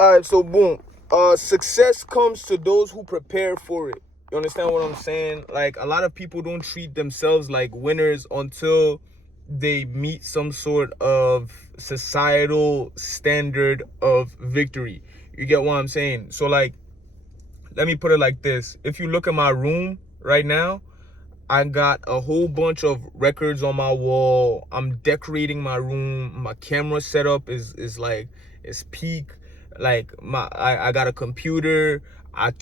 All right, so boom. Success comes to those who prepare for it. You understand what I'm saying? Like, a lot of people don't treat themselves like winners until they meet some sort of societal standard of victory. You get what I'm saying? So, like, let me put it like this. If you look at my room right now, I got a whole bunch of records on my wall. I'm decorating my room. My camera setup is like, it's peak. Like, I got a computer. I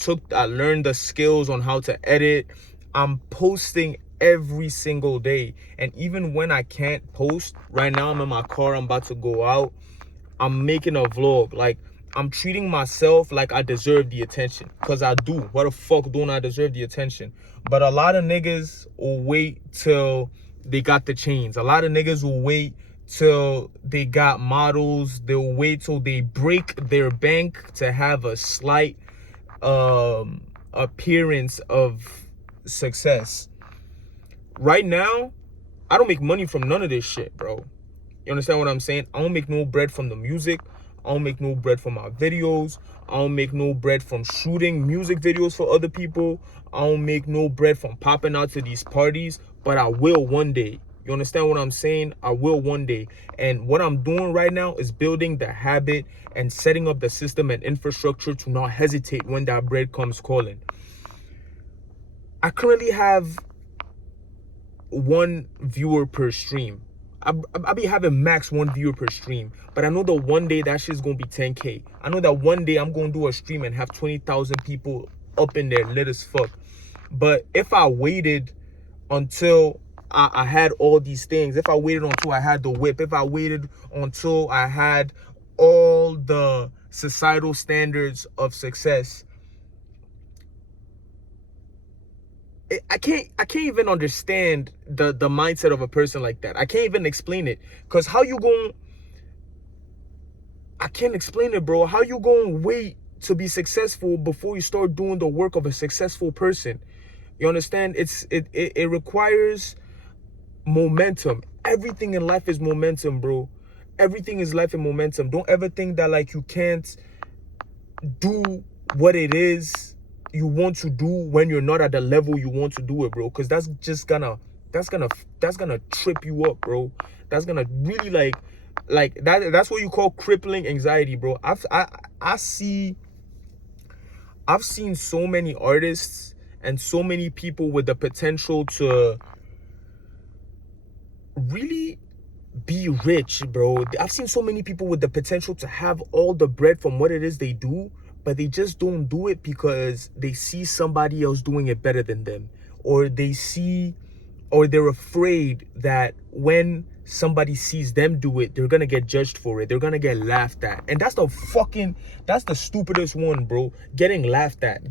learned the skills on how to edit. I'm posting every single day. And even when I can't post, right now I'm in my car, I'm about to go out, I'm making a vlog. Like, I'm treating myself like I deserve the attention. Cause I do. What the fuck don't I deserve the attention? But a lot of niggas will wait till they got the chains. A lot of niggas will wait till they got models. They'll wait till they break their bank to have a slight appearance of success. Right now, I don't make money from none of this shit, bro. You understand what I'm saying? I don't make no bread from the music. I don't make no bread from my videos. I don't make no bread from shooting music videos for other people. I don't make no bread from popping out to these parties, but I will one day. You understand what I'm saying? I will one day. And what I'm doing right now is building the habit and setting up the system and infrastructure to not hesitate when that bread comes calling. I currently have 1 viewer per stream. I be having max 1 viewer per stream, but I know that one day that shit's gonna be 10K. I know that one day I'm gonna do a stream and have 20,000 people up in there lit as fuck. But if I waited until I had all these things, if I waited until I had the whip, if I waited until I had all the societal standards of success, I can't even understand the mindset of a person like that. I can't even explain it. Cause how you going, I can't explain it, bro. How you going to wait to be successful before you start doing the work of a successful person? You understand? It requires momentum. Everything in life is momentum, bro. Everything is life in momentum. Don't ever think that like you can't do what it is you want to do when you're not at the level you want to do it, bro. Because that's gonna trip you up, bro. That's gonna really like that's what you call crippling anxiety, bro. I've seen so many artists and so many people with the potential to really be rich, bro. I've seen so many people with the potential to have all the bread from what it is they do, but they just don't do it because they see somebody else doing it better than them, or they're afraid that when somebody sees them do it, they're gonna get judged for it, they're gonna get laughed at. And that's the stupidest one, bro. Getting laughed at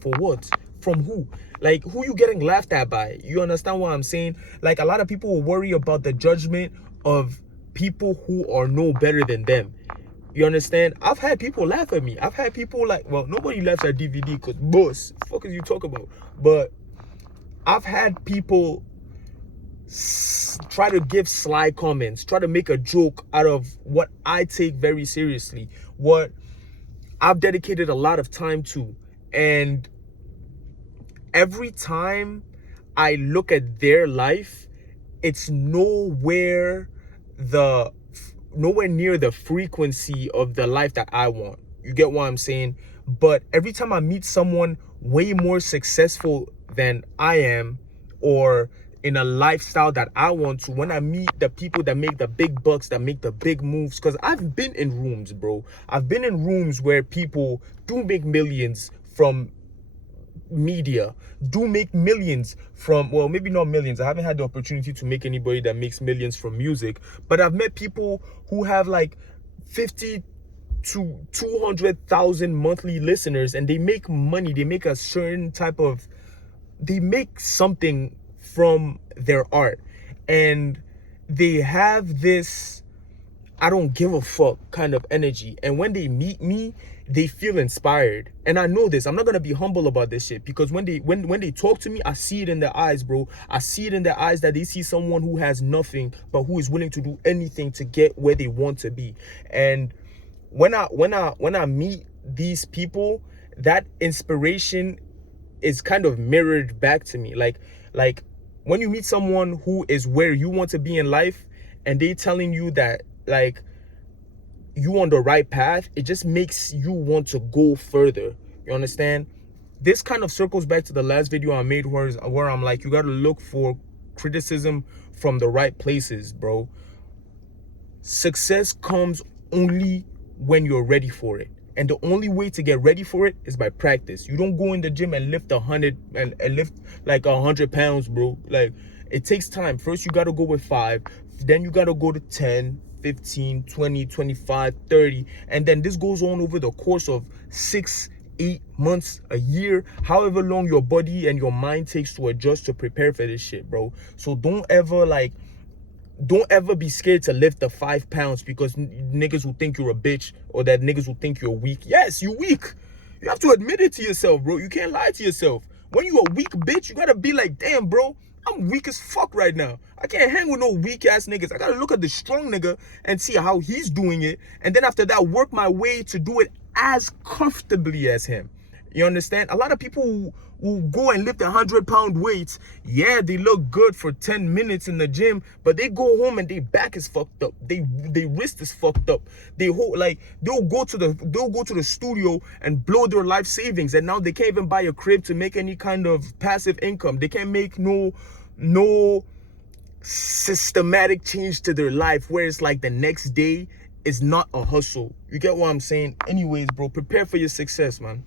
for what? From who? Like, who you getting laughed at by? You understand what I'm saying? Like, a lot of people will worry about the judgment of people who are no better than them. You understand? I've had people laugh at me. I've had people like, well, nobody laughs at DVD because, boss, fuck is you talk about? But I've had people try to give sly comments, try to make a joke out of what I take very seriously, what I've dedicated a lot of time to. And every time I look at their life, it's nowhere near the frequency of the life that I want. You get what I'm saying? But every time I meet someone way more successful than I am, or in a lifestyle that I want to, when I meet the people that make the big bucks, that make the big moves, because I've been in rooms, bro. I've been in rooms where people do make millions from media, do make millions from, well, maybe not millions. I haven't had the opportunity to make anybody that makes millions from music, but I've met people who have like 50 to 200,000 monthly listeners, and they make money. They make a certain type of, they make something from their art, and they have this I don't give a fuck kind of energy. And when they meet me, they feel inspired. And I know this. I'm not gonna be humble about this shit, because when they talk to me, I see it in their eyes, bro. I see it in their eyes that they see someone who has nothing but who is willing to do anything to get where they want to be. And when I meet these people, that inspiration is kind of mirrored back to me. Like when you meet someone who is where you want to be in life, and they telling you that like you on the right path, it just makes you want to go further. You understand? This kind of circles back to the last video I made where I'm like, you got to look for criticism from the right places, bro. Success comes only when you're ready for it. And the only way to get ready for it is by practice. You don't go in the gym and lift 100 and lift like 100 pounds, bro. Like, it takes time. First, you got to go with 5. Then you got to go to 10, 15, 20, 25, 30. And then this goes on over the course of 6, 8 months, a year, however long your body and your mind takes to adjust to prepare for this shit, bro. So don't ever be scared to lift the 5 pounds because niggas will think you're a bitch, or that niggas will think you're weak. Yes, you weak. You have to admit it to yourself, bro. You can't lie to yourself. When you a weak bitch, you gotta be like, damn, bro, I'm weak as fuck right now. I can't hang with no weak ass niggas. I gotta look at the strong nigga and see how he's doing it, and then after that, work my way to do it as comfortably as him. You understand? A lot of people who go and lift 100-pound weights, yeah, they look good for 10 minutes in the gym, but they go home and their back is fucked up. They wrist is fucked up. They'll go to the studio and blow their life savings, and now they can't even buy a crib to make any kind of passive income. They can't make no systematic change to their life, where it's like the next day is not a hustle. You get what I'm saying? Anyways, bro, prepare for your success, man.